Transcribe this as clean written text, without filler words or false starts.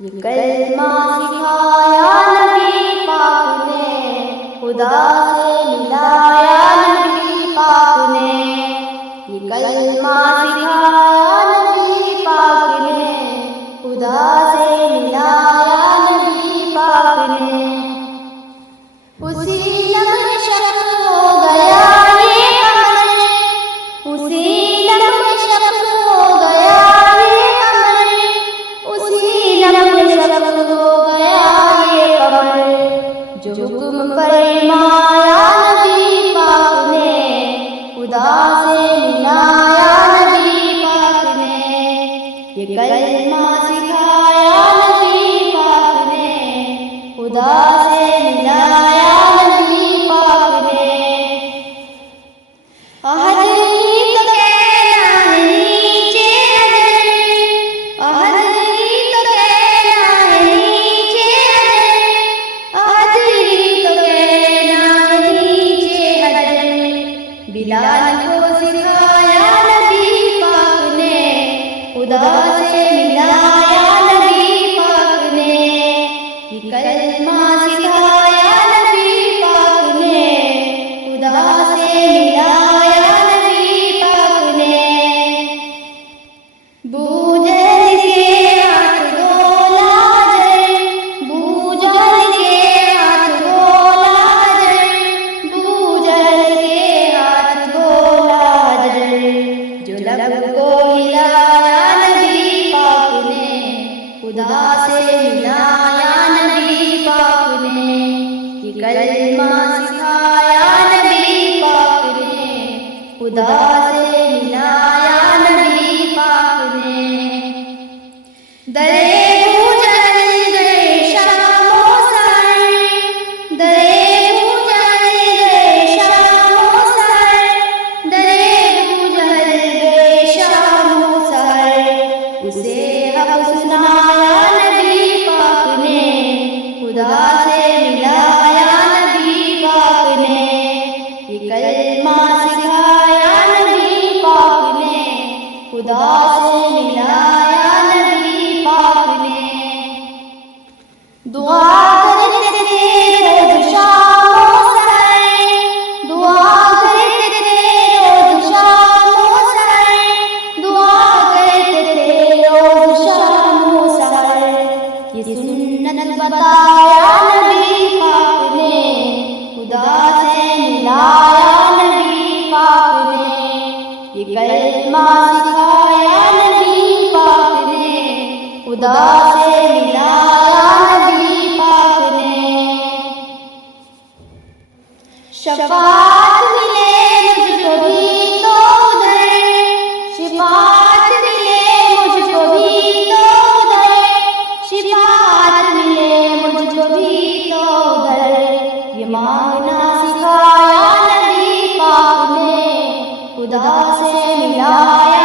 یہ کلمہ سکھایا نبی پاک نے، خدا سے ملایا نبی پاک نے۔ یہ کلمہ سکھایا نبی پاک نے، خدا سے ملایا نبی پاک نے۔ اسی لمحے شق ہو گیا یہ قمر، اسی لمحے شق ہو گیا یہ قمر، اسی لمحے شق ہو گیا یہ قمر۔ جو حکم فرمایا نبی پاک نے، خدا سے ملایا نبی پاک نے۔ یہ کلمہ سکھایا نبی پاک نے، خدا سے ملایا نبی پاک نے۔ عہد ہی تو کہنا ہے نیچے حجر، عہد ہی تو کہنا ہے نیچے حجر، عہد ہی تو کہنا ہے نیچے حجر۔ بلال کو سکھایا نبی پاک نے، خدا سے ملایا نبی پاک نے۔ یہ کلمہ سکھایا نبی پاک نے، خدا سے ملایا نبی پاک نے۔ بوجھل کے ہاتھ گولا حجر، بوجھل کے ہاتھ گولا حجر، بوجھل کے ہاتھ گولا حجر۔ جو لب کو ہلایا نبی پاک نے، خدا سے ملایا نبی پاک نے۔ یہ کلمہ سکھایا نبی پاک نے، خدا سے ملایا نبی پاک نے۔ درے بوجھل گئے شام و سحر، درے بوجھل گئے شام و سحر، درے بوجھل گئے شام و سحر۔ اسے حق سنایا نبی پاک نے، خدا سے ملایا نبی پاک نے۔ یہ کلمہ سکھایا نبی پاک نے، خدا سے ملایا نبی پاک نے۔ دعا کرتے تھے روز شام و سحر، دعا کرتے تھے روز شام و سحر، دعا کرتے تھے روز شام و سحر۔ یہ سنت بتایا نبی پاک نے، خدا سے ملایا نبی پاک نے۔ یہ کلمہ سکھایا نبی پاک نے، خدا سے ملایا نبی پاک نے۔ شفاعت ملے مجھ کو بھی تو ادھر، شفاعت ملے مجھ کو بھی تو ادھر، شفاعت ملے مجھ کو بھی تو ادھر۔ یہ مانگنا سکھایا نبی پاک نے، خدا سے ملایا